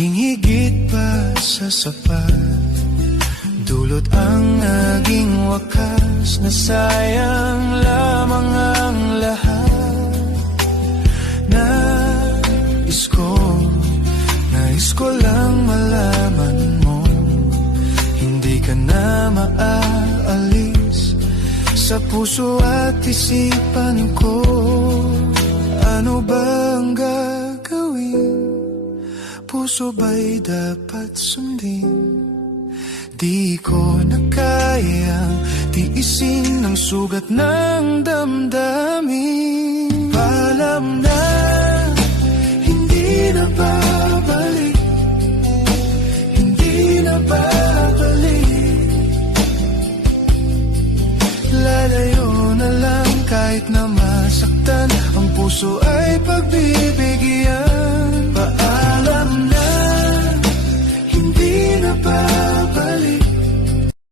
Naging higit pa sa sapat, dulot ang naging wakas, na sayang lamang ang lahat. Nais ko lang malaman mo, hindi ka na maaalis sa puso at isipan ko. Ano bang gagawin? Puso ba'y dapat sundin? Di ko na kayang tiisin ang sugat ng damdamin. Paalam na, hindi na babalik, hindi na babalik. Lalayo na lang kahit na masaktan, ang puso ay pagbibigyan. Paalam na, hindi na babalik,